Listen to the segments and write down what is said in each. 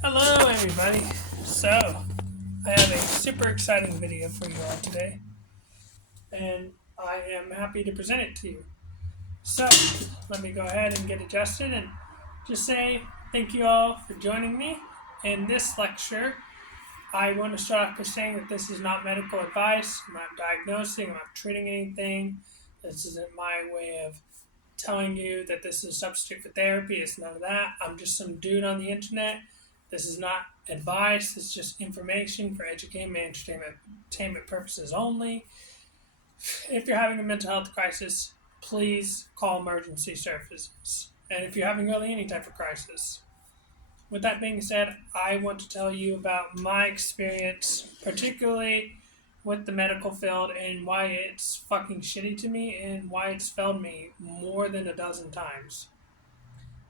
Hello, everybody. So, I have a super exciting video for you all today, and I am happy to present it to you. So, let me go ahead and get adjusted and just say thank you all for joining me in this lecture. I want to start off by saying that this is not medical advice. I'm not diagnosing, I'm not treating anything. This isn't my way of telling you that this is a substitute for therapy. It's none of that. I'm just some dude on the internet. This is not advice. It's just information for educational and entertainment purposes only. If you're having a mental health crisis, please call emergency services. And if you're having really any type of crisis, with that being said, I want to tell you about my experience, particularly with the medical field and why it's fucking shitty to me and why it's failed me more than a dozen times.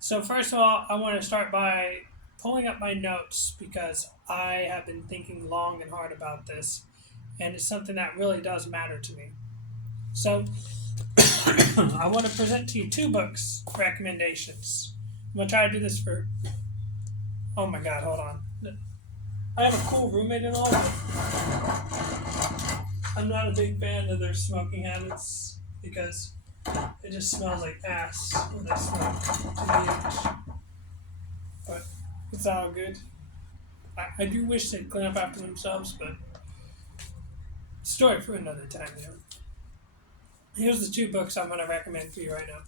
So, first of all, I want to start by pulling up my notes because I have been thinking long and hard about this, and it's something that really does matter to me. So, I want to present to you two books recommendations. I'm going to try to do this for. Oh my god, hold on. I have a cool roommate and all, but I'm not a big fan of their smoking habits because it just smells like ass when they smoke too much. But it's all good. I do wish they'd clean up after themselves, but story for another time, you know. Here's the two books I'm going to recommend for you right now.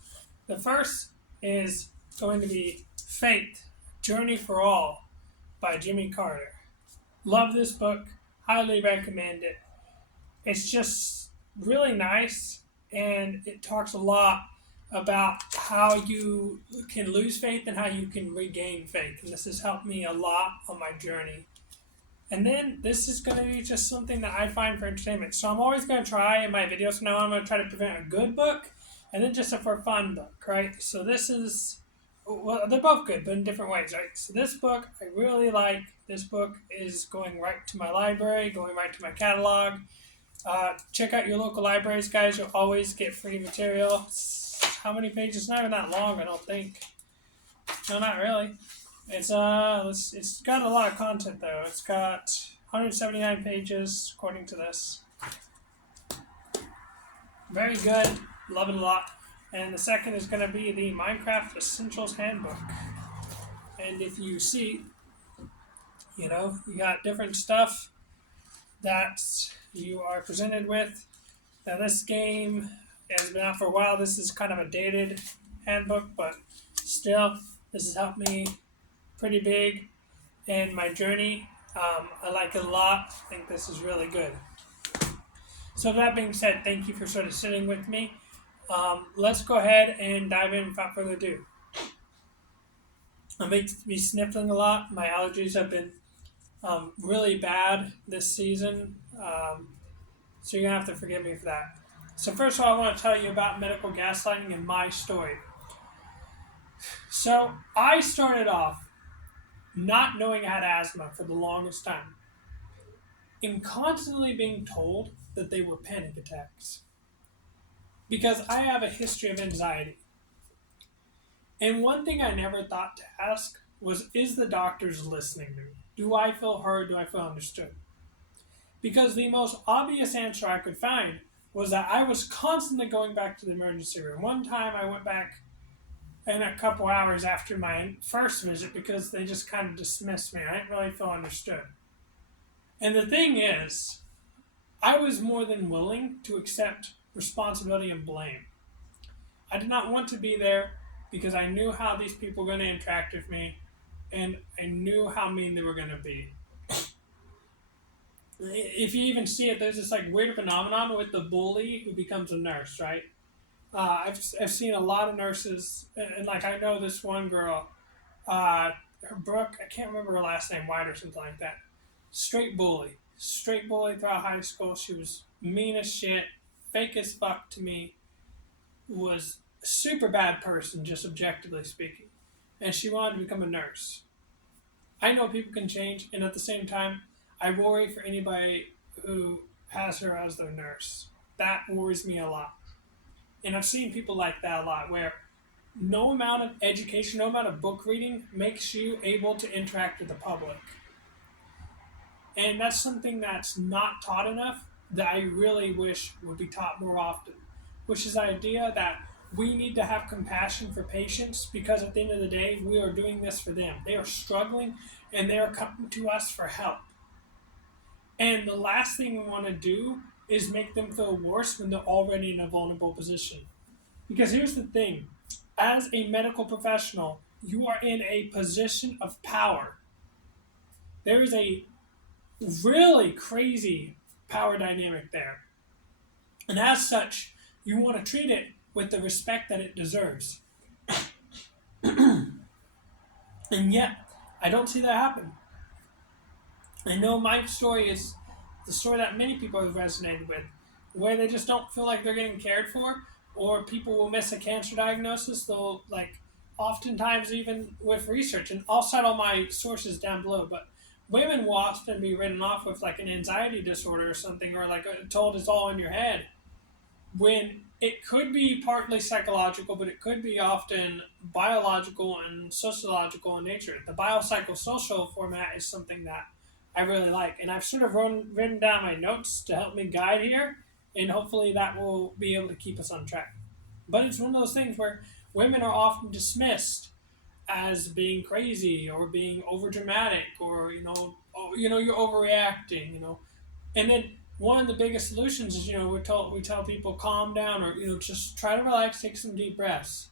The first is going to be Faith, Journey for All by Jimmy Carter. Love this book. Highly recommend it. It's just really nice, and it talks a lot about how you can lose faith and how you can regain faith. And this has helped me a lot on my journey. And then this is going to be just something that I find for entertainment. So I'm always going to try in my videos from now on, I'm going to try to present a good book and then just a for fun book, right? So this is, well, they're both good, but in different ways, right? So this book, I really like. This book is going right to my library, going right to my catalog. Check out your local libraries, guys. You'll always get free material. How many pages? Not even that long, I don't think. No, not really. It's got a lot of content though. It's got 179 pages according to this. Very good. Love it a lot. And the second is going to be the Minecraft Essentials Handbook. And if you see, you got different stuff that you are presented with. Now, this game has been out for a while. This is kind of a dated handbook, but still, this has helped me pretty big in my journey. I like it a lot. I think this is really good. So, that being said, thank you for sort of sitting with me. Let's go ahead and dive in without further ado. I may be sniffling a lot. My allergies have been really bad this season. So you're going to have to forgive me for that. So first of all, I want to tell you about medical gaslighting and my story. So I started off not knowing I had asthma for the longest time and constantly being told that they were panic attacks because I have a history of anxiety. And one thing I never thought to ask was, is the doctors listening to me? Do I feel heard? Do I feel understood? Because the most obvious answer I could find was that I was constantly going back to the emergency room. One time I went back in a couple hours after my first visit because they just kind of dismissed me. I didn't really feel understood. And the thing is, I was more than willing to accept responsibility and blame. I did not want to be there because I knew how these people were going to interact with me and I knew how mean they were going to be. If you even see it, there's this like weird phenomenon with the bully who becomes a nurse, right? I've seen a lot of nurses, and like I know this one girl, her Brooke, I can't remember her last name, White or something like that. Straight bully throughout high school. She was mean as shit, fake as fuck to me. Was a super bad person, just objectively speaking, and she wanted to become a nurse. I know people can change, and at the same time, I worry for anybody who has her as their nurse. That worries me a lot. And I've seen people like that a lot where no amount of education, no amount of book reading makes you able to interact with the public. And that's something that's not taught enough that I really wish would be taught more often, which is the idea that we need to have compassion for patients because at the end of the day, we are doing this for them. They are struggling and they are coming to us for help. And the last thing we want to do is make them feel worse when they're already in a vulnerable position. Because here's the thing, as a medical professional, you are in a position of power. There is a really crazy power dynamic there. And as such, you want to treat it with the respect that it deserves. And yet, I don't see that happen. I know my story is the story that many people have resonated with, where they just don't feel like they're getting cared for, or people will miss a cancer diagnosis. They'll, like, oftentimes even with research, and I'll cite all my sources down below, but women will often be written off with like an anxiety disorder or something, or like told it's all in your head, when it could be partly psychological, but it could be often biological and sociological in nature. The biopsychosocial format is something that I really like, and I've sort of written down my notes to help me guide here, and hopefully that will be able to keep us on track. But it's one of those things where women are often dismissed as being crazy or being over dramatic, or you're overreacting, and then one of the biggest solutions is, we tell people calm down, or just try to relax, take some deep breaths.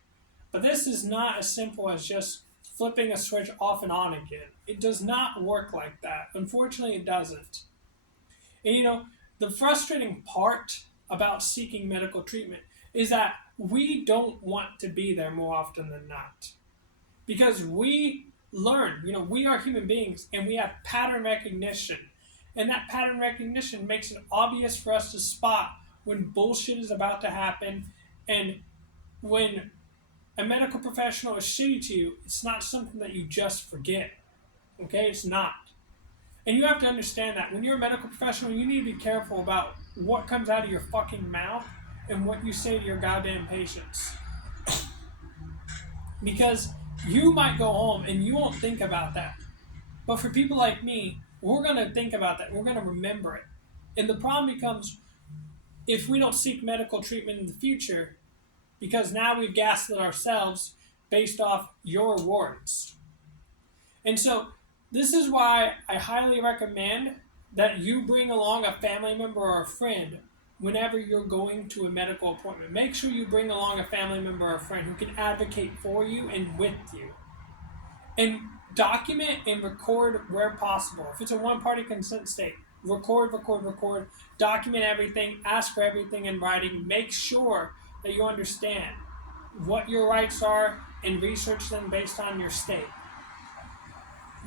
But this is not as simple as just flipping a switch off and on again. It does not work like that. Unfortunately, it doesn't. And the frustrating part about seeking medical treatment is that we don't want to be there more often than not. Because we learn, we are human beings and we have pattern recognition. And that pattern recognition makes it obvious for us to spot when bullshit is about to happen, and when a medical professional is shitty to you, it's not something that you just forget. Okay? It's not. And you have to understand that when you're a medical professional, you need to be careful about what comes out of your fucking mouth and what you say to your goddamn patients. Because you might go home and you won't think about that. But for people like me, we're going to think about that. We're going to remember it. And the problem becomes if we don't seek medical treatment in the future, because now we've gaslit ourselves based off your words. And so this is why I highly recommend that you bring along a family member or a friend whenever you're going to a medical appointment. Make sure you bring along a family member or a friend who can advocate for you and with you. And document and record where possible. If it's a one-party consent state, record, document everything, ask for everything in writing, make sure that you understand what your rights are and research them based on your state.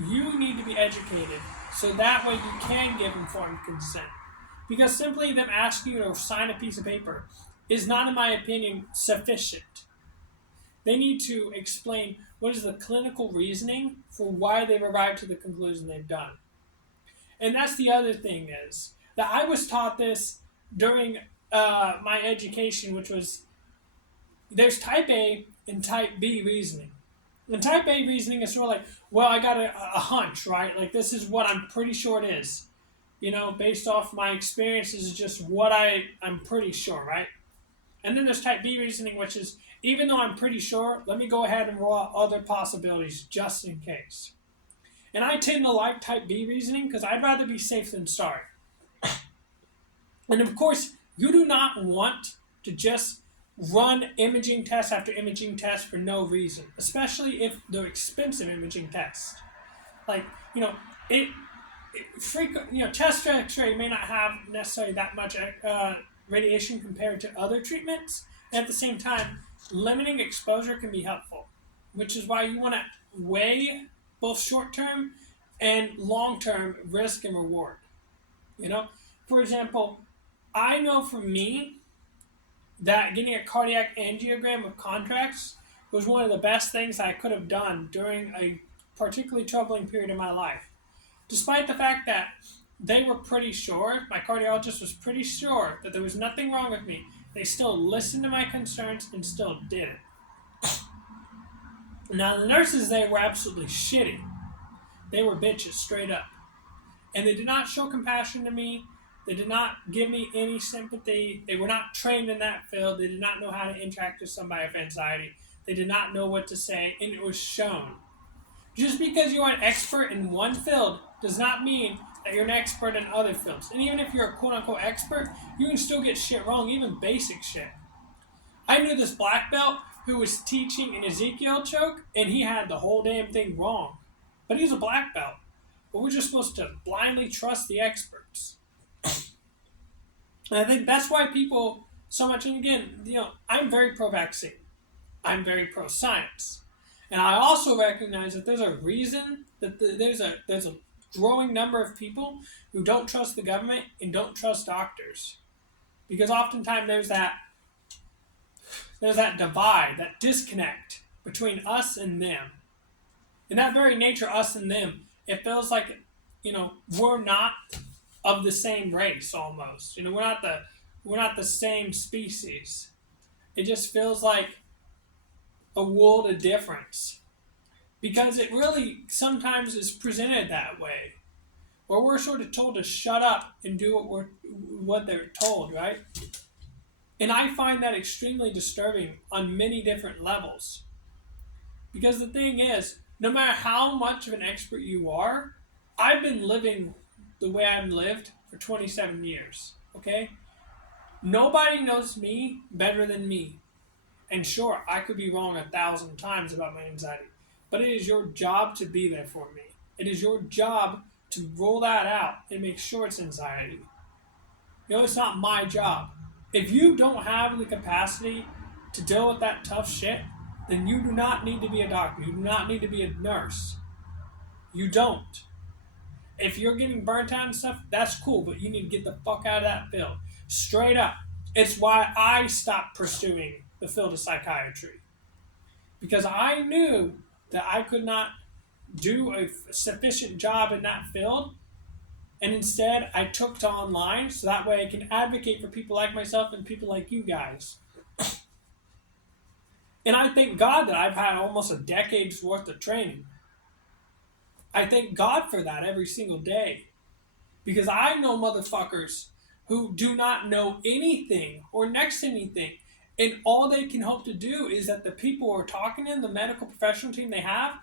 You need to be educated so that way you can give informed consent. Because simply them asking you to sign a piece of paper is not, in my opinion, sufficient. They need to explain what is the clinical reasoning for why they've arrived to the conclusion they've done. And that's the other thing, is that I was taught this during my education, which was there's type A and type B reasoning. And type A reasoning is sort of like, well, I got a hunch, right? Like, this is what I'm pretty sure it is. Based off my experiences, is just what I'm pretty sure, right? And then there's type B reasoning, which is, even though I'm pretty sure, let me go ahead and roll out other possibilities just in case. And I tend to like type B reasoning because I'd rather be safe than sorry. And of course, you do not want to just run imaging test after imaging test for no reason, especially if they're expensive imaging tests. Like, chest X-ray may not have necessarily that much radiation compared to other treatments. And at the same time, limiting exposure can be helpful, which is why you want to weigh both short-term and long-term risk and reward. For example, I know for me that getting a cardiac angiogram with contracts was one of the best things I could have done during a particularly troubling period in my life. Despite the fact that they were pretty sure, my cardiologist was pretty sure that there was nothing wrong with me, they still listened to my concerns and still did it. Now, the nurses there were absolutely shitty. They were bitches, straight up. And they did not show compassion to me. They did not give me any sympathy. They were not trained in that field. They did not know how to interact with somebody with anxiety. They did not know what to say, and it was shown. Just because you are an expert in one field does not mean that you're an expert in other fields. And even if you're a quote-unquote expert, you can still get shit wrong, even basic shit. I knew this black belt who was teaching an Ezekiel choke, and he had the whole damn thing wrong. But he's a black belt. But we're just supposed to blindly trust the experts. And I think that's why people so much, and again, I'm very pro-vaccine. I'm very pro-science. And I also recognize that there's a reason that there's a growing number of people who don't trust the government and don't trust doctors. Because oftentimes there's that divide, that disconnect between us and them. In that very nature, us and them, it feels like, we're not of the same race almost. We're not the same species. It just feels like a world of difference. Because it really sometimes is presented that way. Where we're sort of told to shut up and do what they're told, right? And I find that extremely disturbing on many different levels. Because the thing is, no matter how much of an expert you are, I've been living the way I've lived for 27 years, okay? Nobody knows me better than me. And sure, I could be wrong 1,000 times about my anxiety, but it is your job to be there for me. It is your job to roll that out and make sure it's anxiety. It's not my job. If you don't have the capacity to deal with that tough shit, then you do not need to be a doctor. You do not need to be a nurse. You don't. If you're getting burnt out and stuff, that's cool, but you need to get the fuck out of that field. Straight up. It's why I stopped pursuing the field of psychiatry. Because I knew that I could not do a sufficient job in that field, and instead I took to online so that way I can advocate for people like myself and people like you guys. And I thank God that I've had almost a decade's worth of training. I thank God for that every single day. Because I know motherfuckers who do not know anything or next to anything. And all they can hope to do is that the people who are talking to them, the medical professional team they have,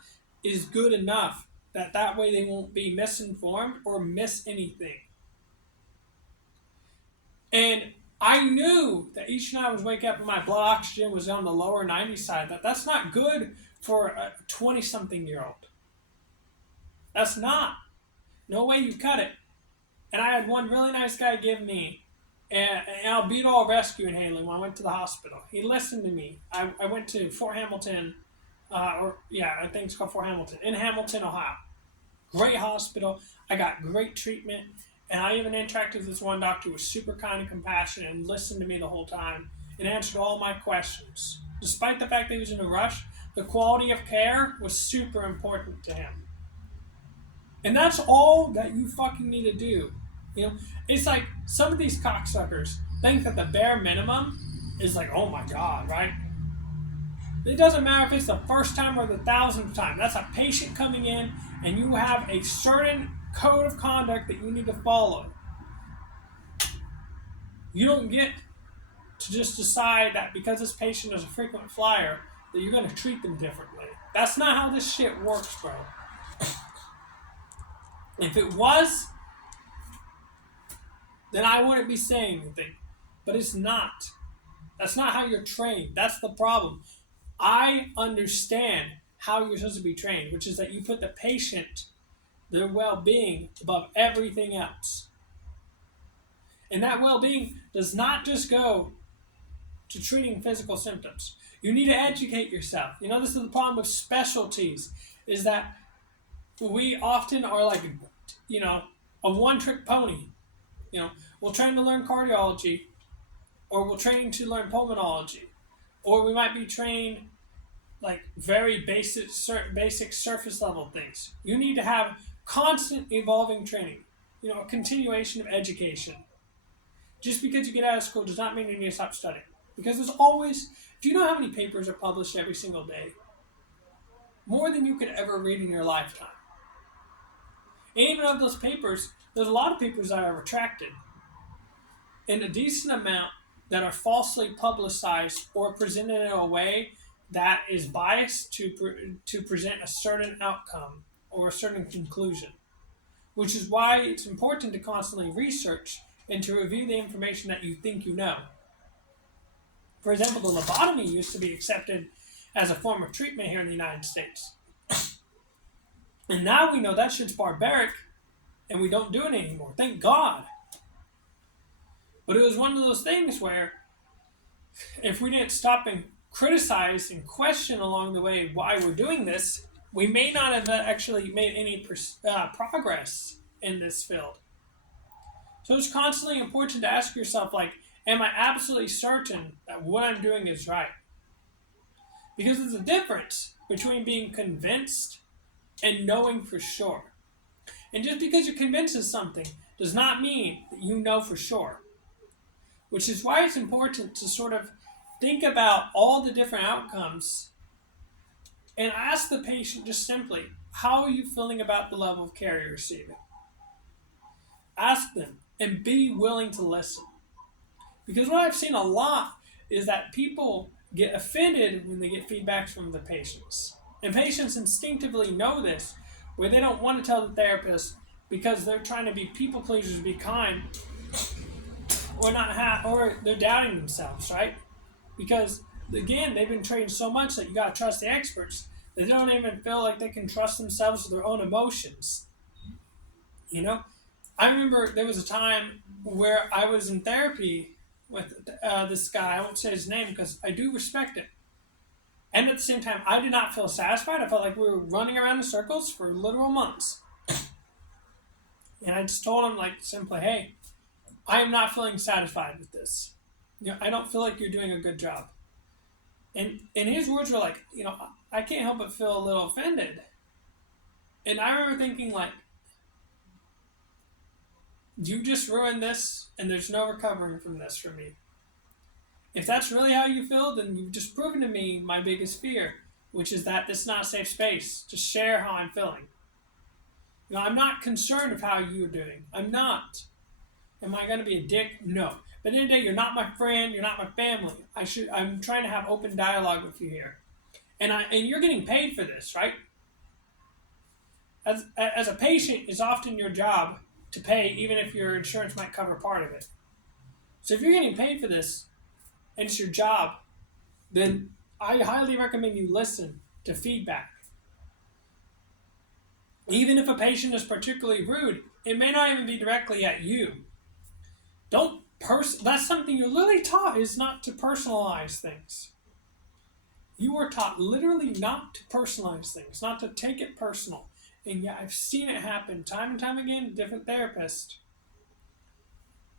is good enough that way they won't be misinformed or miss anything. And I knew that each night I was waking up and my blood oxygen was on the lower 90 side. That's not good for a 20-something-year-old. That's not. No way you cut it. And I had one really nice guy give me an albuterol rescue inhaler when I went to the hospital. He listened to me. I went to Fort Hamilton, I think it's called Fort Hamilton, in Hamilton, Ohio. Great hospital. I got great treatment. And I even interacted with this one doctor who was super kind and compassionate and listened to me the whole time and answered all my questions. Despite the fact that he was in a rush, the quality of care was super important to him. And that's all that you fucking need to do. It's like some of these cocksuckers think that the bare minimum is like, oh my God, right? It doesn't matter if it's the first time or the 1,000th time. That's a patient coming in and you have a certain code of conduct that you need to follow. You don't get to just decide that because this patient is a frequent flyer that you're going to treat them differently. That's not how this shit works, bro. If it was, then I wouldn't be saying anything. But it's not. That's not how you're trained. That's the problem. I understand how you're supposed to be trained, which is that you put the patient, their well-being, above everything else. And that well-being does not just go to treating physical symptoms. You need to educate yourself. This is the problem with specialties, is that we often are like, a one-trick pony. We'll train to learn cardiology, or we'll train to learn pulmonology, or we might be trained like very basic surface level things. You need to have constant evolving training, a continuation of education. Just because you get out of school does not mean you need to stop studying. Because there's always, do you know how many papers are published every single day? more than you could ever read in your lifetime. And even of those papers, there's a lot of papers that are retracted, and a decent amount that are falsely publicized or presented in a way that is biased to present a certain outcome or a certain conclusion, which is why it's important to constantly research and to review the information that you think you know. For example, the lobotomy used to be accepted as a form of treatment here in the United States. And now we know that shit's barbaric and we don't do it anymore. Thank God. But it was one of those things where if we didn't stop and criticize and question along the way why we're doing this, we may not have actually made any progress in this field. So it's constantly important to ask yourself, like, am I absolutely certain that what I'm doing is right? Because there's a difference between being convinced and knowing for sure. And just because you're convinced of something does not mean that you know for sure. Which is why it's important to sort of think about all the different outcomes and ask the patient just simply, how are you feeling about the level of care you're receiving? Ask them and be willing to listen. Because what I've seen a lot is that people get offended when they get feedback from the patients. And patients instinctively know this, where they don't want to tell the therapist because they're trying to be people pleasers, be kind, or they're doubting themselves, right? Because again, they've been trained so much that you gotta trust the experts. They don't even feel like they can trust themselves with their own emotions. You know, I remember there was a time where I was in therapy with this guy. I won't say his name because I do respect it. And at the same time, I did not feel satisfied. I felt like we were running around in circles for literal months. And I just told him, like, simply, hey, I am not feeling satisfied with this. You know, I don't feel like you're doing a good job. And his words were like, you know, I can't help but feel a little offended. And I remember thinking, like, you just ruined this, and there's no recovering from this for me. If that's really how you feel, then you've just proven to me my biggest fear, which is that this is not a safe space to share how I'm feeling. You know, I'm not concerned of how you're doing. I'm not. Am I going to be a dick? No. But at the end of the day, you're not my friend. You're not my family. I'm trying to have open dialogue with you here, and you're getting paid for this, right? As a patient, it's often your job to pay, even if your insurance might cover part of it. So if you're getting paid for this, and it's your job, then I highly recommend you listen to feedback. Even if a patient is particularly rude, it may not even be directly at you. That's something you're literally taught, is not to personalize things. You are taught literally not to personalize things, not to take it personal. And yeah, I've seen it happen time and time again to different therapists.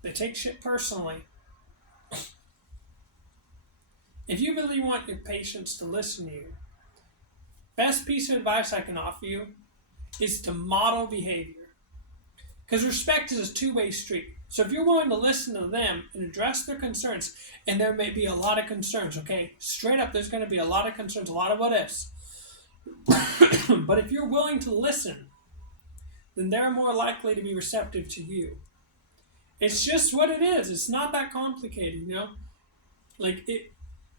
They take shit personally. If you really want your patients to listen to you, best piece of advice I can offer you is to model behavior. Because respect is a two-way street. So if you're willing to listen to them and address their concerns, and there may be a lot of concerns, okay? Straight up, there's going to be a lot of concerns, a lot of what ifs. But if you're willing to listen, then they're more likely to be receptive to you. It's just what it is. It's not that complicated, you know?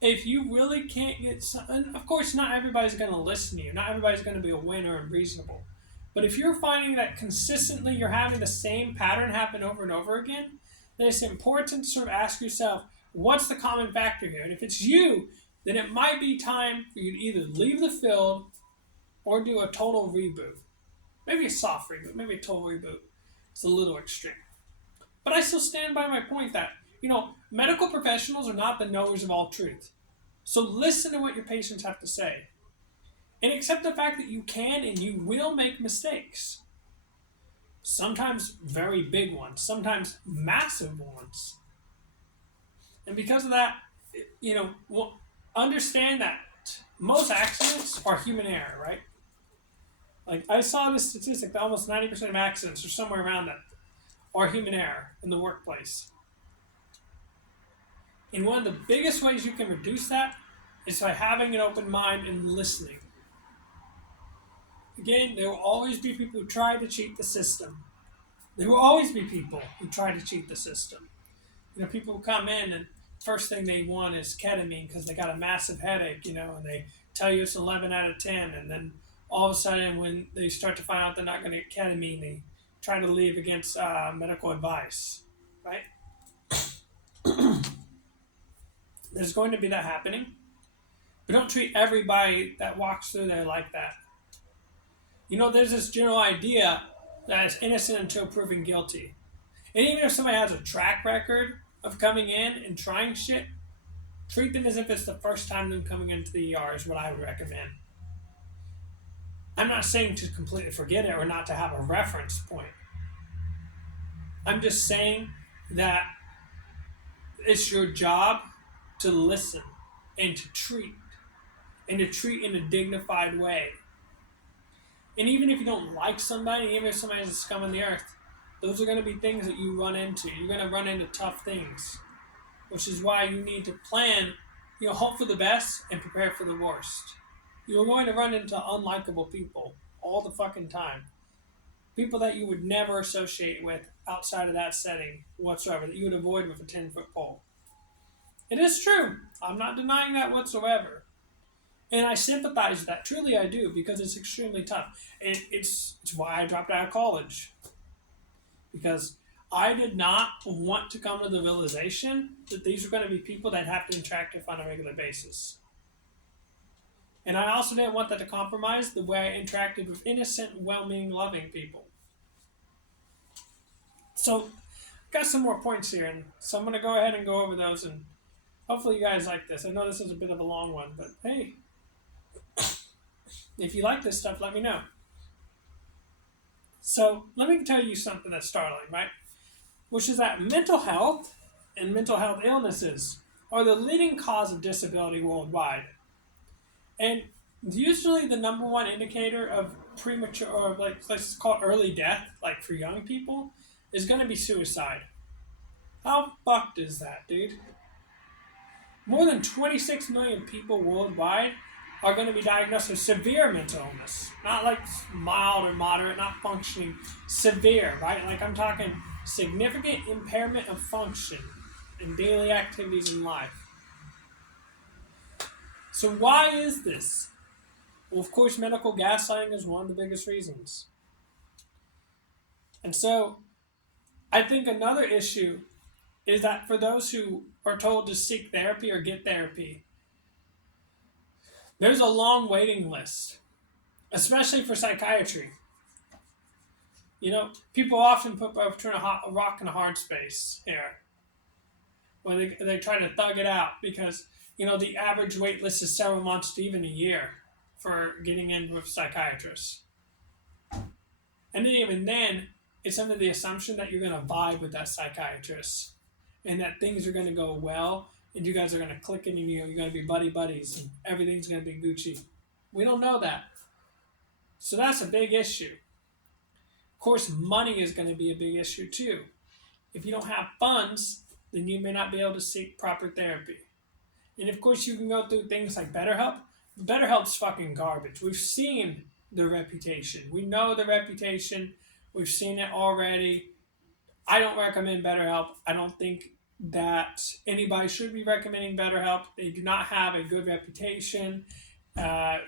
If you really can't get something, of course, not everybody's going to listen to you. Not everybody's going to be a winner and reasonable. But if you're finding that consistently you're having the same pattern happen over and over again, then it's important to sort of ask yourself, what's the common factor here? And if it's you, then it might be time for you to either leave the field or do a total reboot. Maybe a soft reboot, maybe a total reboot. It's a little extreme. But I still stand by my point that, you know, medical professionals are not the knowers of all truth. So listen to what your patients have to say. And accept the fact that you can and you will make mistakes. Sometimes very big ones, sometimes massive ones. And because of that, you know, understand that most accidents are human error, right? Like, I saw this statistic that almost 90% of accidents, or somewhere around that, are human error in the workplace. And one of the biggest ways you can reduce that is by having an open mind and listening. Again, there will always be people who try to cheat the system. There will always be people who try to cheat the system. People come in and first thing they want is ketamine because they got a massive headache, and they tell you it's 11 out of 10. And then all of a sudden, when they start to find out they're not going to get ketamine, they try to leave against medical advice, right? There's going to be that happening. But don't treat everybody that walks through there like that. There's this general idea that it's innocent until proven guilty. And even if somebody has a track record of coming in and trying shit, treat them as if it's the first time them coming into the ER is what I would recommend. I'm not saying to completely forget it or not to have a reference point. I'm just saying that it's your job to listen and to treat in a dignified way. And even if you don't like somebody, even if somebody's a scum of the earth, those are going to be things that you run into. You're going to run into tough things, which is why you need to plan, hope for the best and prepare for the worst. You're going to run into unlikable people all the fucking time. People that you would never associate with outside of that setting whatsoever, that you would avoid with a 10-foot pole. It is true. I'm not denying that whatsoever. And I sympathize with that. Truly I do, because it's extremely tough. And it's why I dropped out of college. Because I did not want to come to the realization that these were going to be people that have to interact with on a regular basis. And I also didn't want that to compromise the way I interacted with innocent, well-meaning, loving people. So, I've got some more points here, and so I'm going to go ahead and go over those, and hopefully you guys like this. I know this is a bit of a long one, but hey, if you like this stuff, let me know. So, let me tell you something that's startling, right? Which is that mental health and mental health illnesses are the leading cause of disability worldwide. And usually the number one indicator of premature, or let's call it early death, like for young people, is going to be suicide. How fucked is that, dude? More than 26 million people worldwide are going to be diagnosed with severe mental illness. Not like mild or moderate, not functioning, severe, right? Like I'm talking significant impairment of function in daily activities in life. So why is this? Well, of course, medical gaslighting is one of the biggest reasons. And so I think another issue is that for those who are told to seek therapy or get therapy, there's a long waiting list, especially for psychiatry. People often put between a rock and a hard space here, where they try to thug it out because, the average wait list is several months to even a year for getting in with psychiatrists. And then even then, it's under the assumption that you're going to vibe with that psychiatrist and that things are going to go well and you guys are going to click and you're going to be buddies and everything's going to be Gucci. We don't know that. So that's a big issue. Of course, money is going to be a big issue too. If you don't have funds, then you may not be able to seek proper therapy. And of course, you can go through things like BetterHelp. BetterHelp's fucking garbage. We've seen the reputation. We know the reputation. We've seen it already. I don't recommend BetterHelp. I don't think that anybody should be recommending BetterHelp. They do not have a good reputation.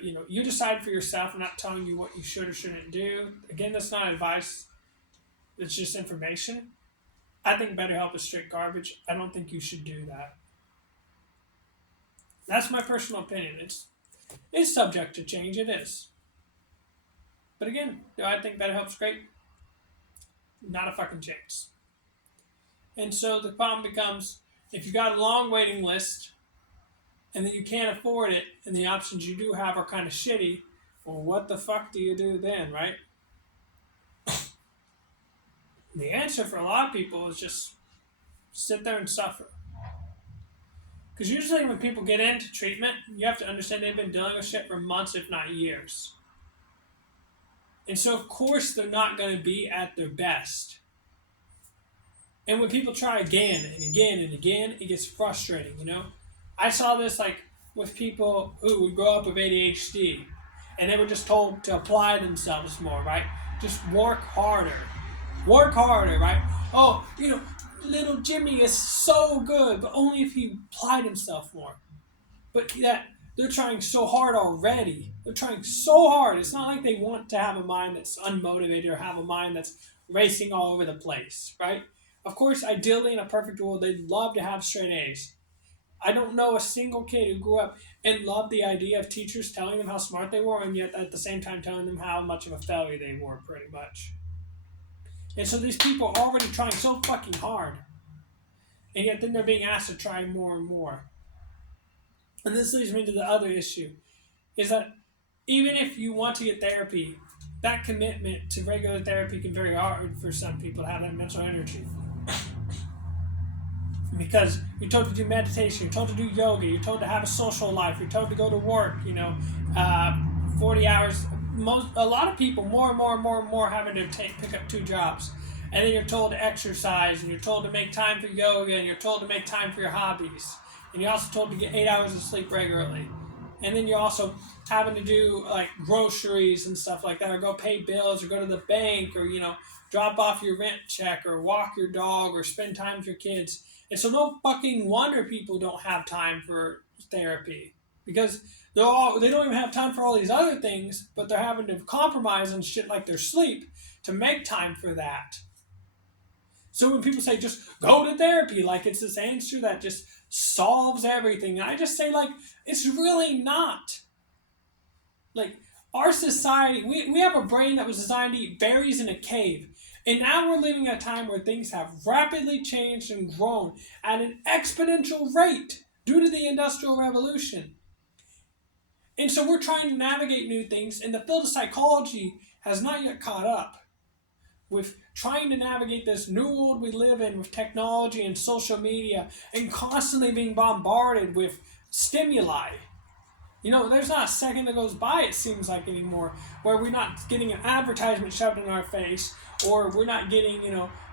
You decide for yourself. I'm not telling you what you should or shouldn't do. Again, that's not advice. It's just information. I think BetterHelp is straight garbage. I don't think you should do that. That's my personal opinion. It's subject to change. It is. But again, do I think BetterHelp's great? Not a fucking chance. And so the problem becomes, if you've got a long waiting list and then you can't afford it and the options you do have are kind of shitty, well, what the fuck do you do then, right? The answer for a lot of people is just sit there and suffer. Because usually when people get into treatment, you have to understand they've been dealing with shit for months, if not years. And so, of course, they're not going to be at their best. And when people try again and again and again, it gets frustrating, I saw this with people who would grow up with ADHD. and they were just told to apply themselves more, right? Just work harder. Work harder, right? Oh, little Jimmy is so good, but only if he applied himself more. But that they're trying so hard already. They're trying so hard. It's not like they want to have a mind that's unmotivated or have a mind that's racing all over the place, right? Of course, ideally in a perfect world, they'd love to have straight A's. I don't know a single kid who grew up and loved the idea of teachers telling them how smart they were and yet at the same time telling them how much of a failure they were, pretty much. And so these people are already trying so fucking hard. And yet then they're being asked to try more and more. And this leads me to the other issue, is that even if you want to get therapy, that commitment to regular therapy can be very hard for some people to have that mental energy. Because you're told to do meditation, you're told to do yoga, you're told to have a social life, you're told to go to work, 40 hours. A lot of people, more and more having to pick up 2 jobs. And then you're told to exercise, and you're told to make time for yoga, and you're told to make time for your hobbies. And you're also told to get 8 hours of sleep regularly. And then you're also having to do like groceries and stuff like that, or go pay bills, or go to the bank, or drop off your rent check, or walk your dog, or spend time with your kids. And so no fucking wonder people don't have time for therapy, because they don't even have time for all these other things, but they're having to compromise on shit like their sleep to make time for that. So when people say just go to therapy, like it's this answer that just solves everything, I just say like it's really not. Like our society, we have a brain that was designed to eat berries in a cave. And now we're living at a time where things have rapidly changed and grown at an exponential rate due to the Industrial Revolution. And so we're trying to navigate new things, and the field of psychology has not yet caught up with trying to navigate this new world we live in with technology and social media and constantly being bombarded with stimuli. There's not a second that goes by, it seems like, anymore, where we're not getting an advertisement shoved in our face, or we're not getting,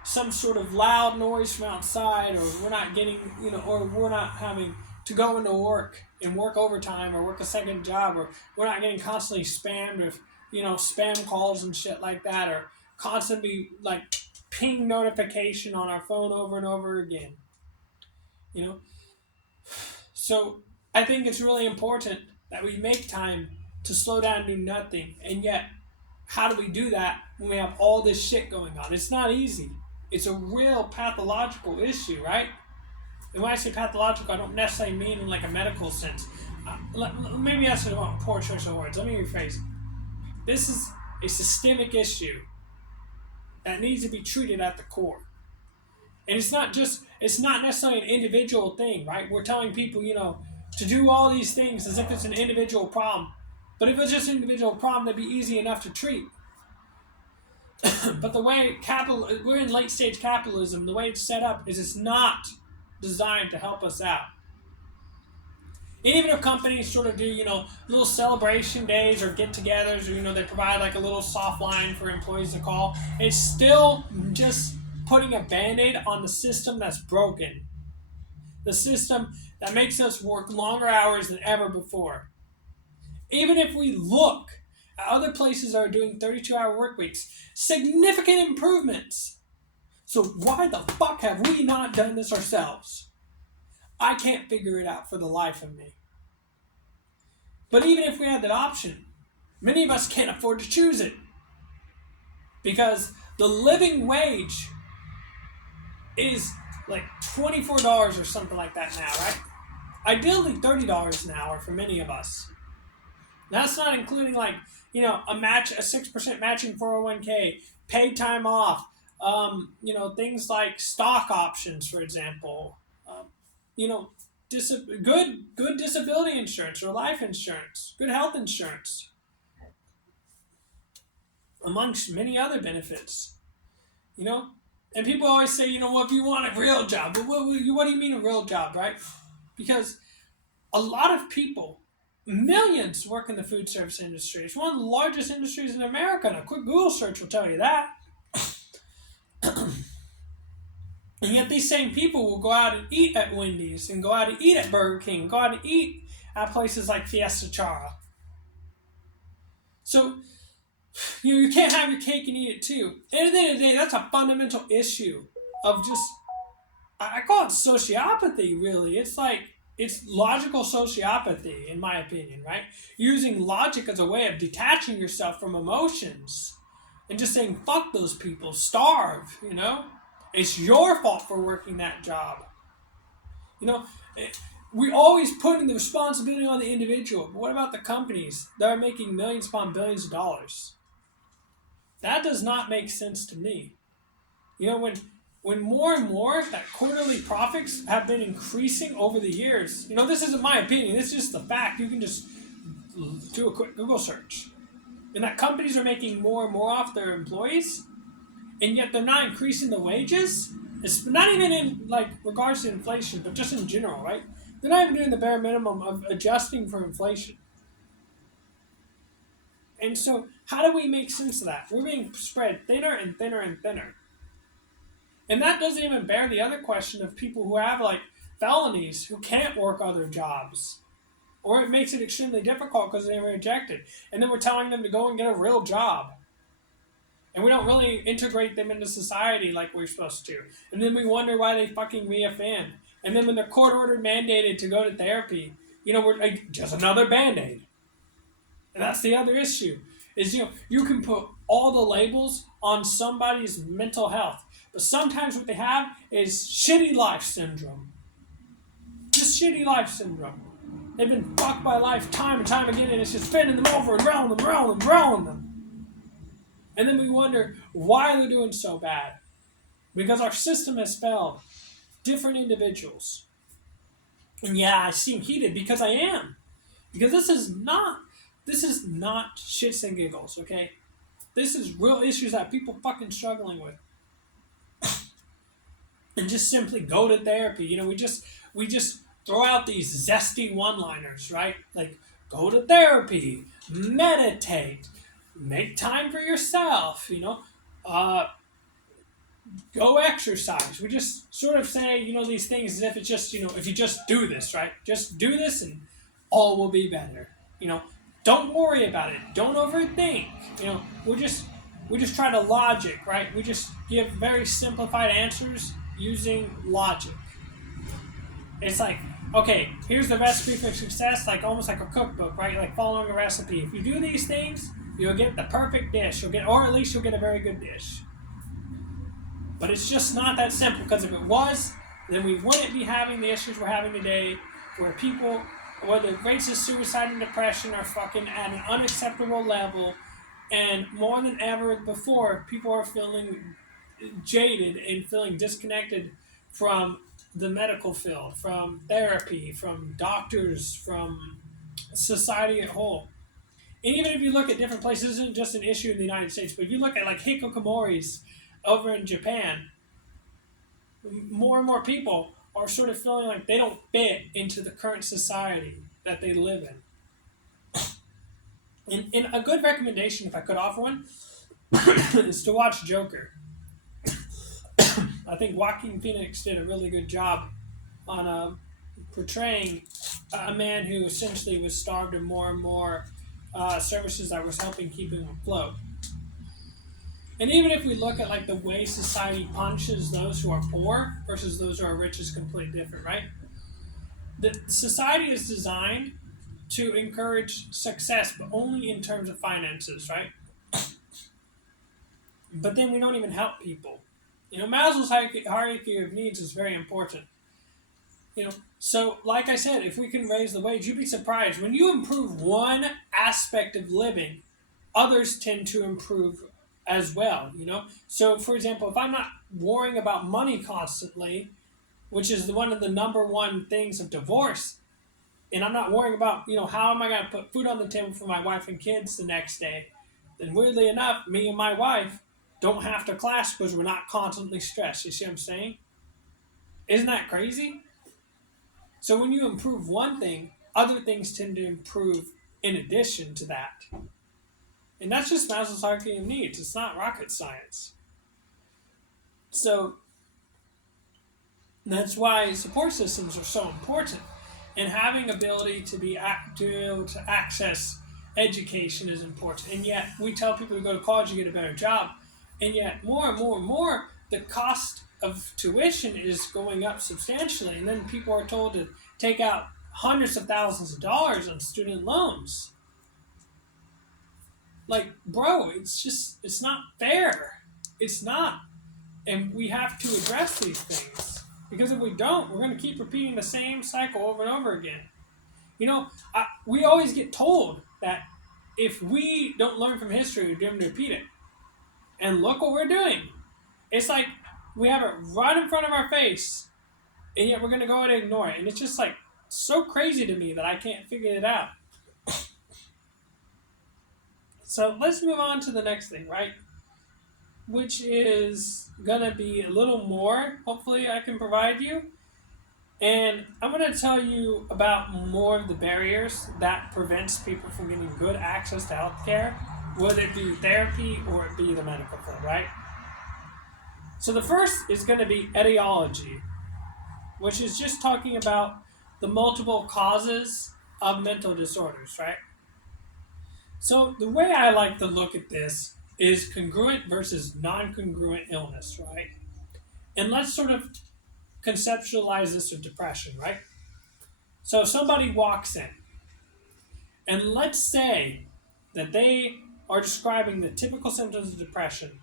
some sort of loud noise from outside, or we're not getting, or we're not having to go into work and work overtime or work a second job, or we're not getting constantly spammed with, spam calls and shit like that, or constantly, like, ping notification on our phone over and over again. So I think it's really important that we make time to slow down and do nothing. And yet, how do we do that when we have all this shit going on? It's not easy. It's a real pathological issue, right? And when I say pathological, I don't necessarily mean in like a medical sense. Maybe that's a poor choice of words. Let me rephrase. This is a systemic issue that needs to be treated at the core. And it's not necessarily an individual thing, right? We're telling people, to do all these things as if it's an individual problem. But if it's just an individual problem, that'd be easy enough to treat. But the way we're in late stage capitalism, the way it's set up is it's not designed to help us out. And even if companies sort of do, little celebration days or get-togethers, or, they provide like a little soft line for employees to call, it's still just putting a Band-Aid on the system that's broken. The system that makes us work longer hours than ever before. Even if we look at other places that are doing 32-hour work weeks, significant improvements. So why the fuck have we not done this ourselves? I can't figure it out for the life of me. But even if we had that option, many of us can't afford to choose it. Because the living wage is like $24 or something like that now, right? Ideally $30 an hour for many of us. That's not including like, a 6% matching 401k, paid time off, things like stock options, for example, good disability insurance or life insurance, good health insurance, amongst many other benefits, And people always say, well, if you want a real job, but what do you mean a real job, right? Because a lot of people, millions, work in the food service industry. It's one of the largest industries in America, and a quick Google search will tell you that. And yet these same people will go out and eat at Wendy's, and go out and eat at Burger King, go out and eat at places like Fiesta Chara. So, you can't have your cake and eat it too. And at the end of the day, that's a fundamental issue of just, I call it sociopathy, really. It's like, it's logical sociopathy, in my opinion, right? Using logic as a way of detaching yourself from emotions and just saying, fuck those people, starve, It's your fault for working that job. You know, we always putting the responsibility on the individual. But what about the companies that are making millions upon billions of dollars? That does not make sense to me. When more and more that quarterly profits have been increasing over the years, this isn't my opinion, it's just the fact. You can just do a quick Google search. And that companies are making more and more off their employees, and yet they're not increasing the wages. It's not even in regards to inflation, but just in general, right? They're not even doing the bare minimum of adjusting for inflation. And so, how do we make sense of that? We're being spread thinner and thinner and thinner. And that doesn't even bear the other question of people who have felonies who can't work other jobs. Or it makes it extremely difficult because they were rejected. And then we're telling them to go and get a real job. And we don't really integrate them into society like we're supposed to. And then we wonder why they fucking reoffend. And then when they're court ordered mandated to go to therapy, we're like, just another Band-Aid. And that's the other issue. Is you can put all the labels on somebody's mental health. But sometimes what they have is shitty life syndrome. Just shitty life syndrome. They've been fucked by life time and time again, and it's just spinning them over and rolling them. And then we wonder why they're doing so bad. Because our system has failed different individuals. And yeah, I seem heated because I am. Because this is not shits and giggles, okay? This is real issues that people fucking struggling with. And just simply go to therapy. We just throw out these zesty one-liners, right? Like, go to therapy, meditate, make time for yourself, go exercise. We just sort of say, these things as if it's just, if you just do this, right? Just do this and all will be better. Don't worry about it. Don't overthink. We just try to logic, right? We just give very simplified answers using logic. It's like, okay, here's the recipe for success, almost like a cookbook, right? Like following a recipe. If you do these things, you'll get the perfect dish. Or at least you'll get a very good dish. But it's just not that simple, because if it was, then we wouldn't be having the issues we're having today, where the rates of suicide and depression are fucking at an unacceptable level, and more than ever before, people are feeling jaded and feeling disconnected from the medical field, from therapy, from doctors, from society at whole. And even if you look at different places, this isn't just an issue in the United States, but if you look at hikikomori's over in Japan, more and more people are sort of feeling like they don't fit into the current society that they live in. And a good recommendation, if I could offer one, is to watch Joker. I think Joaquin Phoenix did a really good job on portraying a man who essentially was starved of more and more services that was helping keep him afloat. And even if we look at the way society punishes those who are poor versus those who are rich is completely different, right? The society is designed to encourage success, but only in terms of finances, right? But then we don't even help people. Maslow's hierarchy of needs is very important. So like I said, if we can raise the wage, you'd be surprised. When you improve one aspect of living, others tend to improve as well, So, for example, if I'm not worrying about money constantly, which is one of the number one things of divorce, and I'm not worrying about, how am I going to put food on the table for my wife and kids the next day, then weirdly enough, me and my wife don't have to clash because we're not constantly stressed. You see what I'm saying? Isn't that crazy? So when you improve one thing, other things tend to improve in addition to that. And that's just Maslow's hierarchy of needs. It's not rocket science. So that's why support systems are so important. And having ability to be able to access education is important. And yet we tell people to go to college to get a better job. And yet more and more and more, the cost of tuition is going up substantially. And then people are told to take out hundreds of thousands of dollars on student loans. Like, bro, it's not fair. It's not. And we have to address these things. Because if we don't, we're going to keep repeating the same cycle over and over again. You know, we always get told that if we don't learn from history, we're doomed to repeat it. And look what we're doing. It's like we have it right in front of our face, and yet we're going to go and ignore it. And it's just like so crazy to me that I can't figure it out. So let's move on to the next thing, right? Which is going to be a little more, hopefully, I can provide you. And I'm going to tell you about more of the barriers that prevents people from getting good access to healthcare, whether it be therapy or it be the medical field, right? So the first is going to be etiology, which is just talking about the multiple causes of mental disorders, right? So the way I like to look at this is congruent versus non-congruent illness, right? And let's sort of conceptualize this with depression, right? So if somebody walks in, and let's say that they are describing the typical symptoms of depression,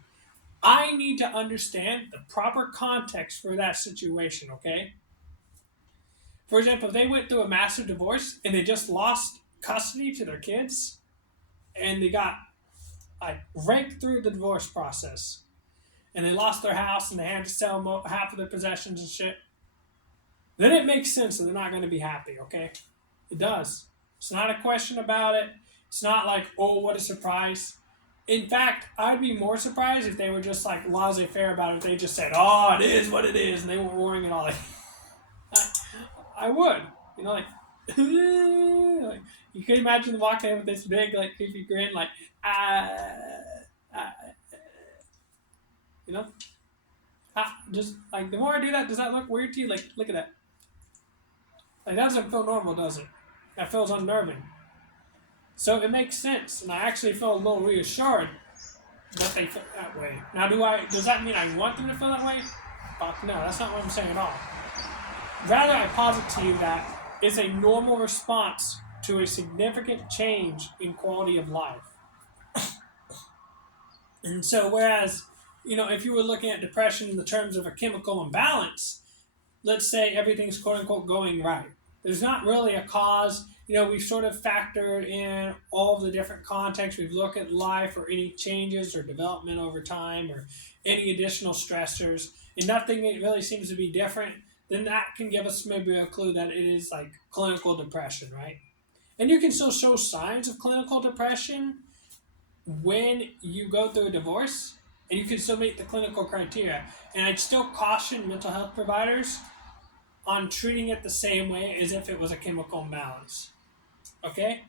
I need to understand the proper context for that situation, okay? For example, if they went through a massive divorce and they just lost custody to their kids, and they got like raked through the divorce process, and they lost their house and they had to sell half of their possessions and shit, then it makes sense that they're not going to be happy, okay? It does. It's not a question about it. It's not like, oh, what a surprise. In fact, I'd be more surprised if they were just like laissez-faire about it. If they just said, oh, it is what it is, and they weren't worrying at all. Like, I would. You know, like, like, you could imagine walking in with this big, like, creepy grin, like, you know? Just, like, the more I do that, does that look weird to you? Like, look at that. Like, that doesn't feel normal, does it? That feels unnerving. So it makes sense, and I actually feel a little reassured that they feel that way. Now, does that mean I want them to feel that way? Fuck no, that's not what I'm saying at all. Rather, I posit to you that it's a normal response to a significant change in quality of life. And so, whereas, you know, if you were looking at depression in the terms of a chemical imbalance, let's say everything's quote-unquote going right. There's not really a cause. You know, we've sort of factored in all of the different contexts. We've looked at life or any changes or development over time or any additional stressors, and nothing really seems to be different. Then that can give us maybe a clue that it is like clinical depression, right? And you can still show signs of clinical depression when you go through a divorce, and you can still meet the clinical criteria. And I'd still caution mental health providers on treating it the same way as if it was a chemical imbalance. Okay?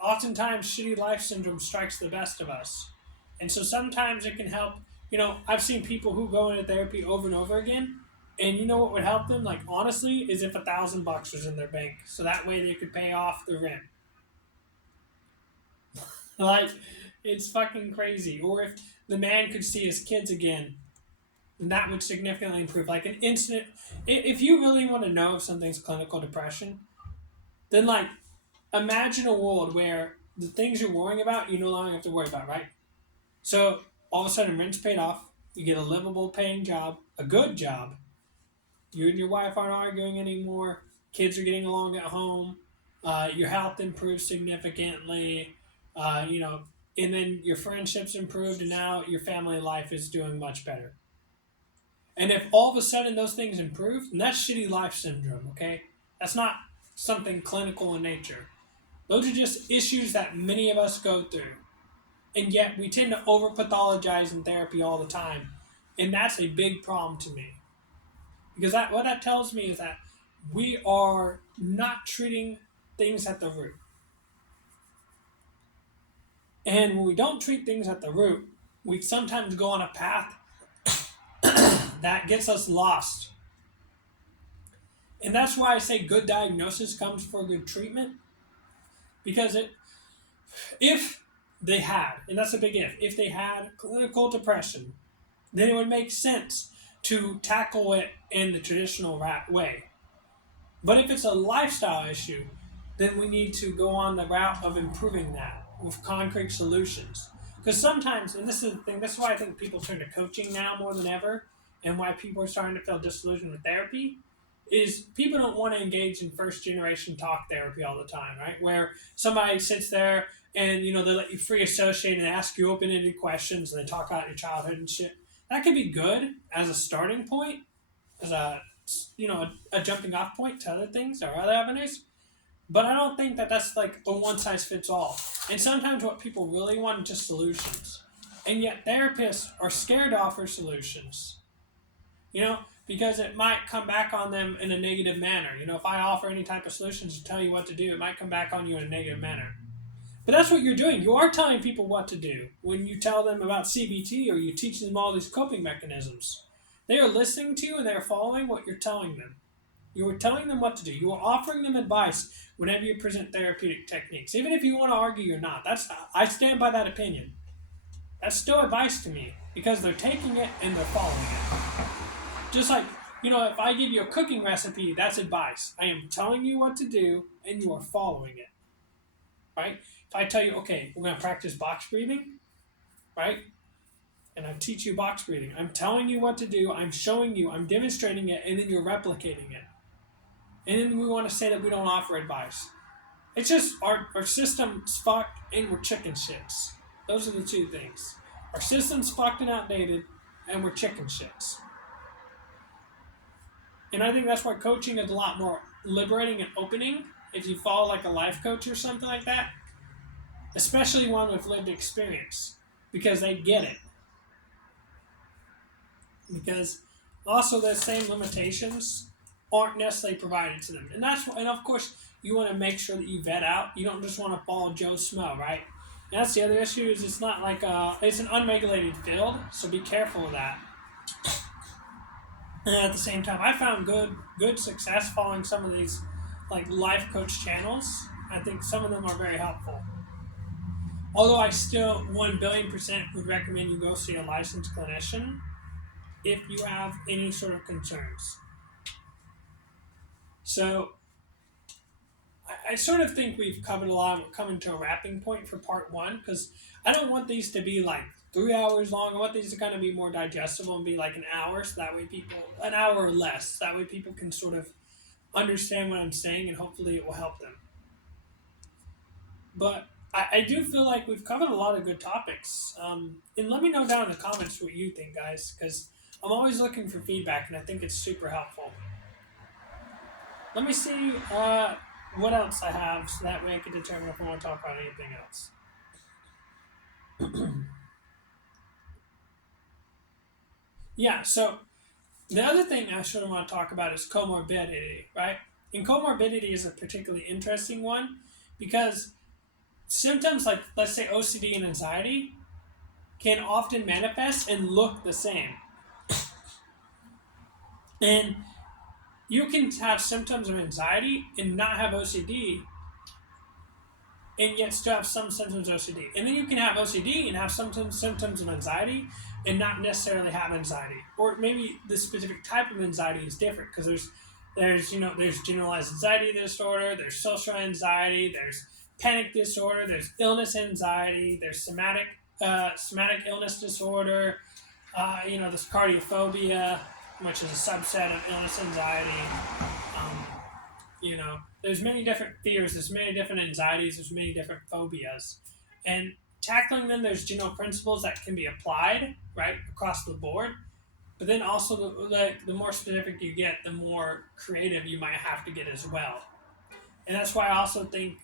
Oftentimes, shitty life syndrome strikes the best of us. And so sometimes it can help. You know, I've seen people who go into therapy over and over again, and you know what would help them? Like, honestly, is if $1,000 was in their bank. So that way they could pay off the rent. Like, it's fucking crazy. Or if the man could see his kids again, and that would significantly improve. Like an instant, if you really want to know if something's clinical depression, then like imagine a world where the things you're worrying about, you no longer have to worry about, right? So all of a sudden rent's paid off, you get a livable paying job, a good job, you and your wife aren't arguing anymore, kids are getting along at home, your health improves significantly, you know, and then your friendships improved, and now your family life is doing much better. And if all of a sudden those things improve, then that's shitty life syndrome, okay? That's not something clinical in nature. Those are just issues that many of us go through. And yet we tend to over-pathologize in therapy all the time. And that's a big problem to me. Because what that tells me is that we are not treating things at the root. And when we don't treat things at the root, we sometimes go on a path that gets us lost. And that's why I say good diagnosis comes for good treatment. Because If they had, and that's a big if they had clinical depression, then it would make sense to tackle it in the traditional way. But if it's a lifestyle issue, then we need to go on the route of improving that with concrete solutions. Because sometimes, and this is the thing, this is why I think people turn to coaching now more than ever, and why people are starting to feel disillusioned with therapy, is people don't want to engage in first generation talk therapy all the time, right? Where somebody sits there and they let you free associate and ask you open ended questions and they talk about your childhood and shit. That could be good as a starting point, as a jumping off point to other things or other avenues. But I don't think that that's like a one size fits all. And sometimes what people really want is just solutions. And yet therapists are scared to offer solutions. Because it might come back on them in a negative manner. If I offer any type of solutions to tell you what to do, it might come back on you in a negative manner. But that's what you're doing. You are telling people what to do when you tell them about CBT or you teach them all these coping mechanisms. They are listening to you and they are following what you're telling them. You are telling them what to do. You are offering them advice whenever you present therapeutic techniques. Even if you want to argue or not. I stand by that opinion. That's still advice to me because they're taking it and they're following it. Just like, if I give you a cooking recipe, that's advice. I am telling you what to do and you are following it. Right? If I tell you, okay, we're going to practice box breathing, right? And I teach you box breathing. I'm telling you what to do. I'm showing you. I'm demonstrating it. And then you're replicating it. And then we want to say that we don't offer advice. It's just our system's fucked and we're chicken shits. Those are the two things. Our system's fucked and outdated and we're chicken shits. And I think that's why coaching is a lot more liberating and opening if you follow like a life coach or something like that. Especially one with lived experience. Because they get it. Because also the same limitations aren't necessarily provided to them. And of course you want to make sure that you vet out. You don't just want to follow Joe Smo, right? And that's the other issue is it's not like it's an unregulated field, so be careful of that. And at the same time, I found good success following some of these like life coach channels. I think some of them are very helpful. Although I still 1,000,000,000% would recommend you go see a licensed clinician if you have any sort of concerns. So I sort of think we've covered a lot. We're coming to a wrapping point for part 1 because I don't want these to be like 3 hours long. I want these to kind of be more digestible and be like an hour, so that way an hour or less, so that way people can sort of understand what I'm saying and hopefully it will help them. But I do feel like we've covered a lot of good topics. And let me know down in the comments what you think, guys, because I'm always looking for feedback and I think it's super helpful. Let me see what else I have so that way I can determine if I want to talk about anything else. Yeah, so the other thing I sort of want to talk about is comorbidity, right? And comorbidity is a particularly interesting one because symptoms like, let's say, OCD and anxiety can often manifest and look the same. And you can have symptoms of anxiety and not have OCD and yet still have some symptoms of OCD. And then you can have OCD and have some symptoms of anxiety and not necessarily have anxiety. Or maybe the specific type of anxiety is different because there's generalized anxiety disorder, there's social anxiety, there's panic disorder, there's illness anxiety, there's somatic illness disorder, there's cardiophobia, which is a subset of illness anxiety. There's many different fears, there's many different anxieties, there's many different phobias. And tackling them, there's general principles that can be applied, right, across the board. But then also, the more specific you get, the more creative you might have to get as well. And that's why I also think,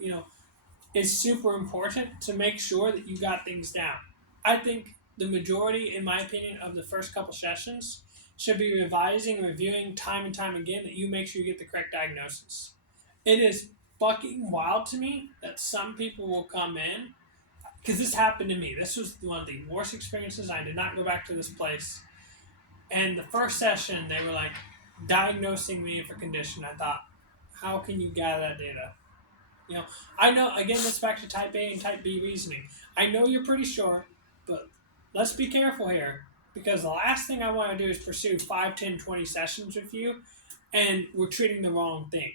it's super important to make sure that you got things down. I think the majority, in my opinion, of the first couple sessions should be revising and reviewing time and time again that you make sure you get the correct diagnosis. It is fucking wild to me that some people will come in, because this happened to me. This was one of the worst experiences. I did not go back to this place. And the first session, they were like diagnosing me for condition. I thought, how can you gather that data? I know, again, that's back to type A and type B reasoning. I know you're pretty sure, but let's be careful here because the last thing I want to do is pursue 5, 10, 20 sessions with you and we're treating the wrong thing.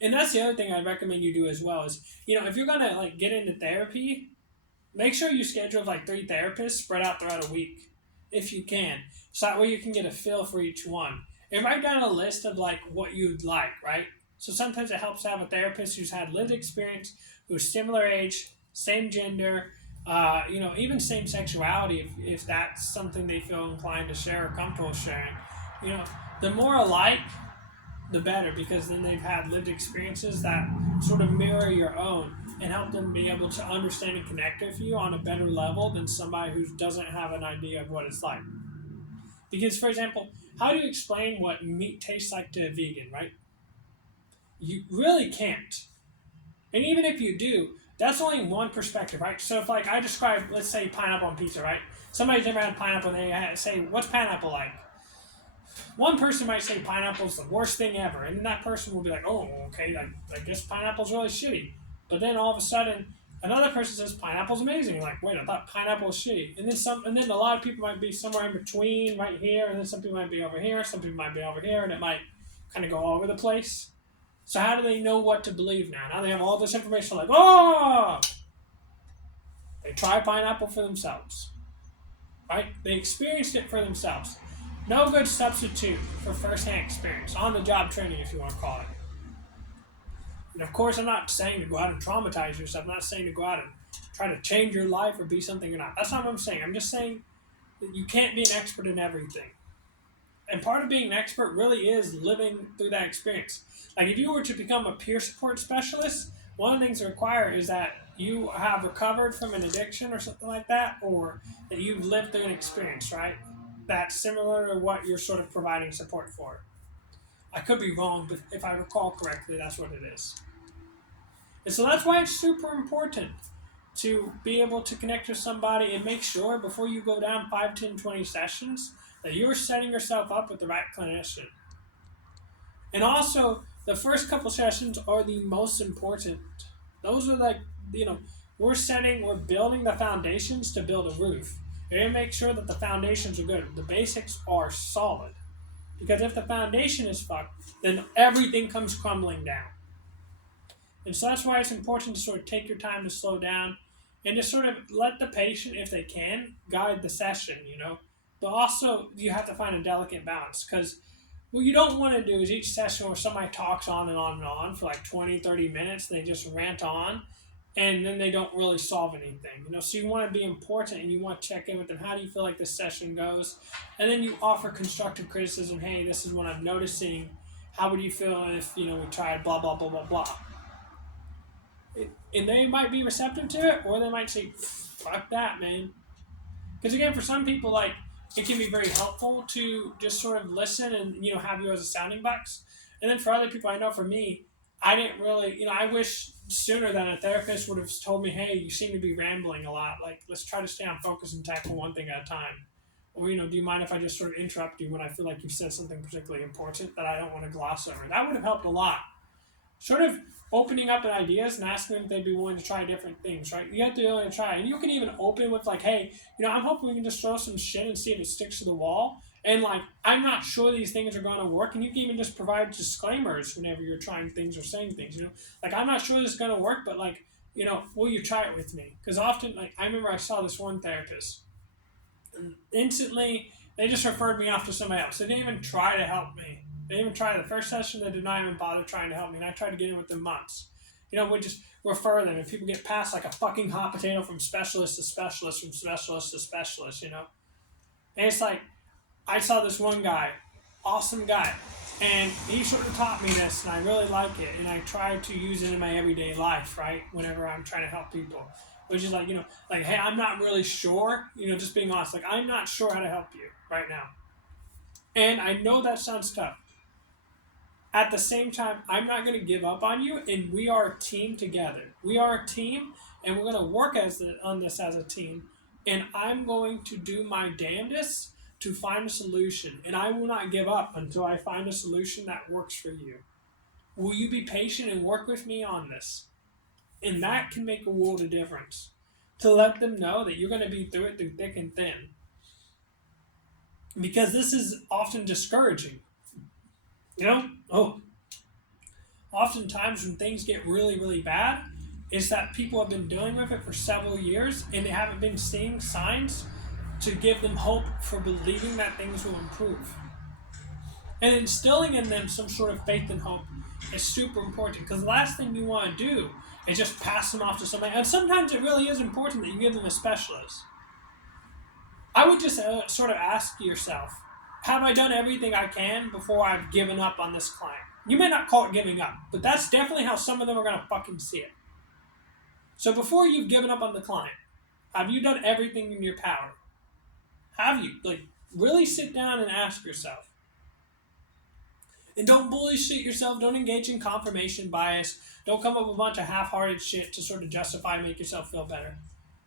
And that's the other thing I'd recommend you do as well is, if you're going to like get into therapy, make sure you schedule like 3 therapists spread out throughout a week if you can. So that way you can get a feel for each one. And write down a list of like what you'd like, right? So sometimes it helps to have a therapist who's had lived experience, who's similar age, same gender, even same sexuality if that's something they feel inclined to share or comfortable sharing. The more alike, the better because then they've had lived experiences that sort of mirror your own and help them be able to understand and connect with you on a better level than somebody who doesn't have an idea of what it's like. Because, for example, how do you explain what meat tastes like to a vegan, right? You really can't. And even if you do, that's only one perspective, right? So if like I describe, let's say pineapple on pizza, right? Somebody's never had pineapple and they say, what's pineapple like? One person might say pineapple's the worst thing ever, and then that person will be like, oh, okay, I guess pineapple's really shitty. But then all of a sudden, another person says pineapple's amazing. You're like, wait, I thought pineapple was shitty. And then a lot of people might be somewhere in between, right here, and then some people might be over here, some people might be over here, and it might kind of go all over the place. So how do they know what to believe now? Now they have all this information like, oh! They try pineapple for themselves. Right? They experienced it for themselves. No good substitute for first-hand experience. On-the-job training, if you want to call it. And of course, I'm not saying to go out and traumatize yourself. I'm not saying to go out and try to change your life or be something you're not. That's not what I'm saying. I'm just saying that you can't be an expert in everything. And part of being an expert really is living through that experience. Like if you were to become a peer support specialist, one of the things they require is that you have recovered from an addiction or something like that, or that you've lived through an experience, right? That's similar to what you're sort of providing support for. I could be wrong, but if I recall correctly, that's what it is. And so that's why it's super important to be able to connect with somebody and make sure before you go down 5, 10, 20 sessions that you're setting yourself up with the right clinician. And also, the first couple sessions are the most important. Those are like, we're building the foundations to build a roof. You're going to make sure that the foundations are good. The basics are solid. Because if the foundation is fucked, then everything comes crumbling down. And so that's why it's important to sort of take your time to slow down and just sort of let the patient, if they can, guide the session, But also, you have to find a delicate balance because what you don't want to do is each session where somebody talks on and on and on for like 20, 30 minutes, they just rant on, and then they don't really solve anything. So you want to be important and you want to check in with them. How do you feel like this session goes? And then you offer constructive criticism. Hey, this is what I'm noticing. How would you feel if, we tried blah, blah, blah, blah, blah. And they might be receptive to it, or they might say, fuck that, man. Because again, for some people, like, it can be very helpful to just sort of listen and, have you as a sounding box. And then for other people, I know for me, I didn't really, I wish sooner that a therapist would have told me, hey, you seem to be rambling a lot. Like, let's try to stay on focus and tackle one thing at a time. Or, do you mind if I just sort of interrupt you when I feel like you've said something particularly important that I don't want to gloss over? That would have helped a lot. Sort of opening up ideas and asking them if they'd be willing to try different things, right? You have to be willing to try. And you can even open with like, hey, I'm hoping we can just throw some shit and see if it sticks to the wall. And like, I'm not sure these things are going to work. And you can even just provide disclaimers whenever you're trying things or saying things, Like, I'm not sure this is going to work, but like, will you try it with me? Because often, like, I remember I saw this one therapist. And instantly, they just referred me off to somebody else. They didn't even try to help me. They didn't even try the first session. They did not even bother trying to help me. And I tried to get in with them months. We just refer them. And people get passed like a fucking hot potato from specialist to specialist, from specialist to specialist, And it's like, I saw this one guy, awesome guy. And he sort of taught me this, and I really like it. And I try to use it in my everyday life, right? Whenever I'm trying to help people. Which is like, like, hey, I'm not really sure, just being honest. Like, I'm not sure how to help you right now. And I know that sounds tough. At the same time, I'm not going to give up on you, and we are a team together. We are a team, and we're going to work on this as a team, and I'm going to do my damnedest to find a solution, and I will not give up until I find a solution that works for you. Will you be patient and work with me on this? And that can make a world of difference. To let them know that you're going to be through it through thick and thin. Because this is often discouraging. Oftentimes when things get really, really bad, it's that people have been dealing with it for several years and they haven't been seeing signs to give them hope for believing that things will improve. And instilling in them some sort of faith and hope is super important, because the last thing you want to do is just pass them off to somebody. And sometimes it really is important that you give them a specialist. I would just sort of ask yourself, have I done everything I can before I've given up on this client? You may not call it giving up, but that's definitely how some of them are going to fucking see it. So before you've given up on the client, have you done everything in your power? Have you? Really sit down and ask yourself. And don't bullshit yourself. Don't engage in confirmation bias. Don't come up with a bunch of half-hearted shit to sort of justify and make yourself feel better.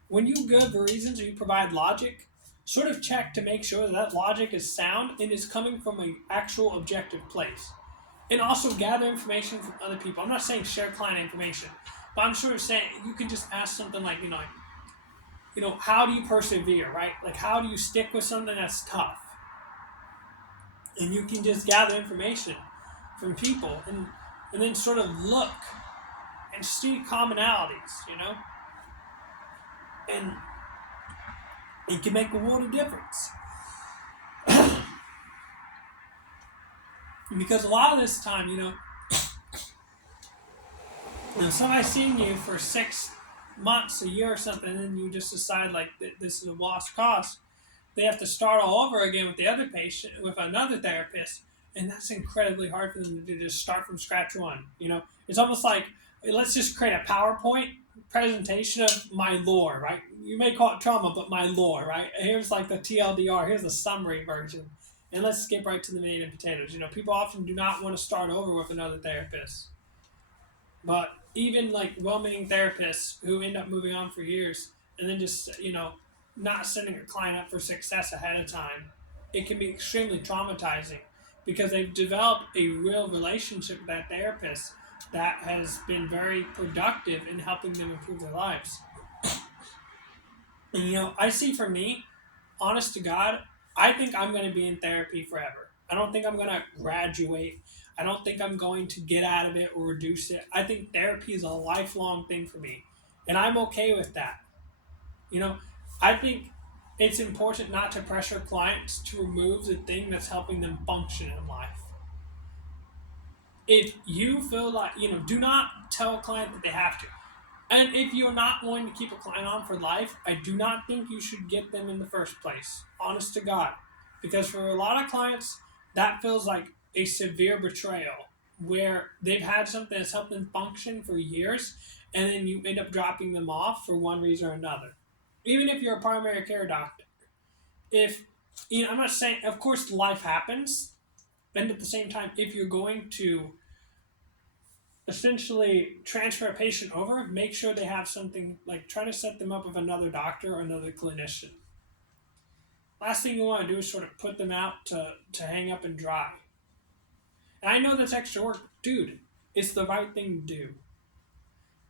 When you give reasons or you provide logic, sort of check to make sure that logic is sound and is coming from an actual objective place. And also gather information from other people. I'm not saying share client information, but I'm sort of saying you can just ask something like, how do you persevere, right? How do you stick with something that's tough? And you can just gather information from people and then sort of look and see commonalities, And it can make a world of difference. Because a lot of this time, somebody's seeing you for 6 months, a year or something, and then you just decide this is a lost cause. They have to start all over again with the other patient, with another therapist, and that's incredibly hard for them to do, just start from scratch one. It's almost like, let's just create a PowerPoint presentation of my lore, right? You may call it trauma, but my lore, right? Here's the TLDR, here's the summary version, and let's skip right to the meat and potatoes. People often do not want to start over with another therapist, but even well-meaning therapists who end up moving on for years and then just, not setting a client up for success ahead of time, it can be extremely traumatizing because they've developed a real relationship with that therapist that has been very productive in helping them improve their lives. And, I see for me, honest to God, I think I'm going to be in therapy forever. I don't think I'm going to graduate. I don't think I'm going to get out of it or reduce it. I think therapy is a lifelong thing for me, and I'm okay with that. I think it's important not to pressure clients to remove the thing that's helping them function in life. If you feel like, do not tell a client that they have to. And if you're not going to keep a client on for life, I do not think you should get them in the first place. Honest to God. Because for a lot of clients, that feels like a severe betrayal where they've had something that's helped them function for years, and then you end up dropping them off for one reason or another. Even if you're a primary care doctor. I'm not saying, of course, life happens, and at the same time, if you're going to essentially transfer a patient over, make sure they have something, try to set them up with another doctor or another clinician. Last thing you want to do is sort of put them out to hang up and dry. And I know that's extra work. Dude, it's the right thing to do.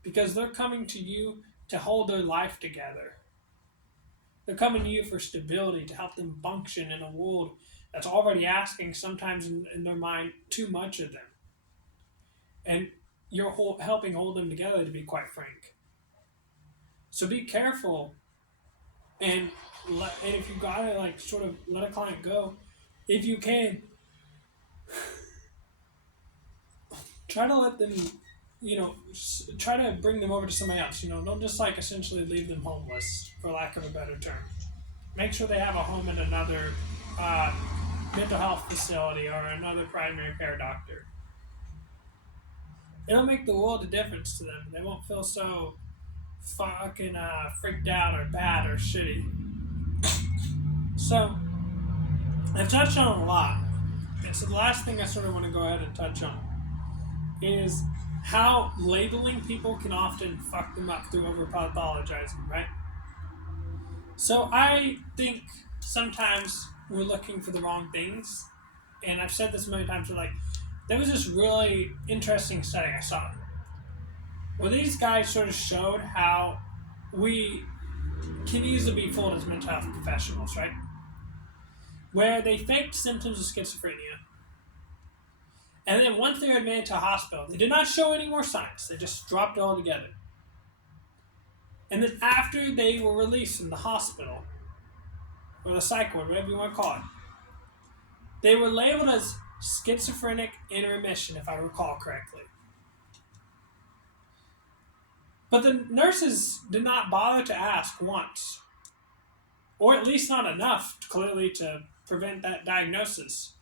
Because they're coming to you to hold their life together. They're coming to you for stability, to help them function in a world that's already asking, sometimes in their mind, too much of them. And you're helping hold them together, to be quite frank. So be careful. And if you gotta sort of let a client go, if you can, try to let them, try to bring them over to somebody else. Don't just essentially leave them homeless, for lack of a better term. Make sure they have a home in another mental health facility or another primary care doctor. It'll make the world of difference to them. They won't feel so fucking freaked out or bad or shitty. So, I've touched on a lot. And so the last thing I sort of want to go ahead and touch on is how labeling people can often fuck them up through over-pathologizing, right? So I think sometimes we're looking for the wrong things. And I've said this many times, there was this really interesting study I saw where these guys sort of showed how we can easily be fooled as mental health professionals, right? Where they faked symptoms of schizophrenia. And then once they were admitted to a hospital, they did not show any more signs. They just dropped it all together. And then after they were released from the hospital, or the psych ward, whatever you want to call it, they were labeled as schizophrenic in remission, if I recall correctly. But the nurses did not bother to ask once, or at least not enough, clearly, to prevent that diagnosis.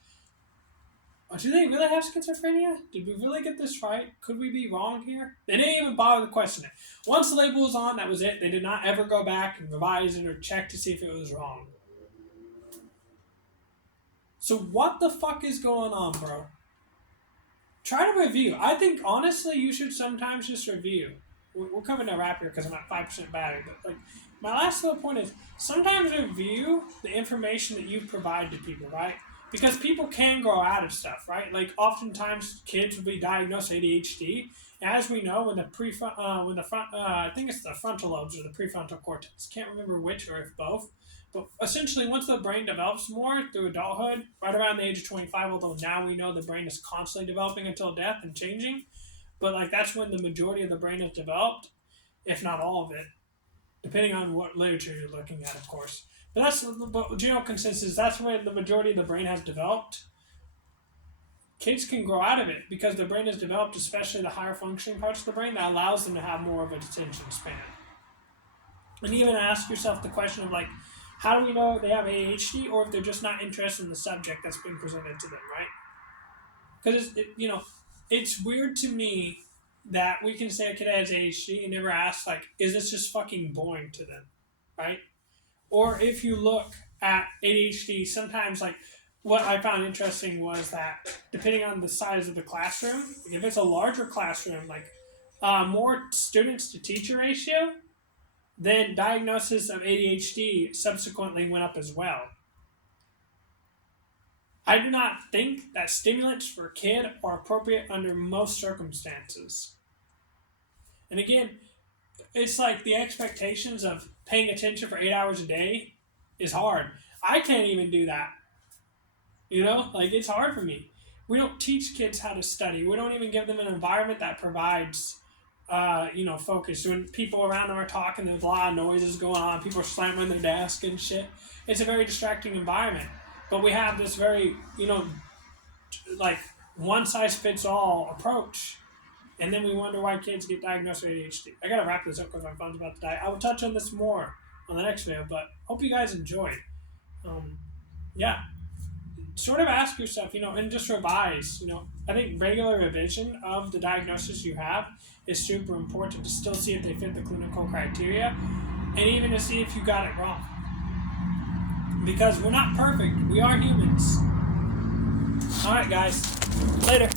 Do they really have schizophrenia? Did we really get this right? Could we be wrong here? They didn't even bother to question it. Once the label was on, that was it. They did not ever go back and revise it or check to see if it was wrong. So what the fuck is going on, bro? Try to review. I think, honestly, you should sometimes just review. We're coming to a wrap here because I'm at 5% battery. But, like, my last little point is sometimes review the information that you provide to people, right? Because people can grow out of stuff, right? Like, oftentimes kids will be diagnosed with ADHD. As we know, when I think it's the frontal lobes or the prefrontal cortex. Can't remember which or if both. But essentially, once the brain develops more through adulthood, right around the age of 25, although now we know the brain is constantly developing until death and changing. But, like, that's when the majority of the brain is developed, if not all of it, depending on what literature you're looking at, of course. But general consensus, that's when the majority of the brain has developed. Kids can grow out of it because the brain is developed, especially the higher functioning parts of the brain, that allows them to have more of a attention span. And even ask yourself the question of, like, how do we know they have ADHD, or if they're just not interested in the subject that's been presented to them, right? Because, it's weird to me that we can say a kid has ADHD and never ask, like, is this just fucking boring to them, right? Or if you look at ADHD, sometimes, like, what I found interesting was that depending on the size of the classroom, if it's a larger classroom, like more students to teacher ratio, then diagnosis of ADHD subsequently went up as well. I do not think that stimulants for a kid are appropriate under most circumstances. And again, it's like the expectations of paying attention for 8 hours a day is hard. I can't even do that. Like, it's hard for me. We don't teach kids how to study. We don't even give them an environment that provides, focus. When people around them are talking, there's a lot of noises going on. People are slamming their desk and shit. It's a very distracting environment. But we have this very, like, one-size-fits-all approach. And then we wonder why kids get diagnosed with ADHD. I gotta wrap this up because my phone's about to die. I will touch on this more on the next video, but hope you guys enjoyed. Sort of ask yourself, and just revise. I think regular revision of the diagnosis you have is super important to still see if they fit the clinical criteria, and even to see if you got it wrong. Because we're not perfect. We are humans. All right, guys. Later.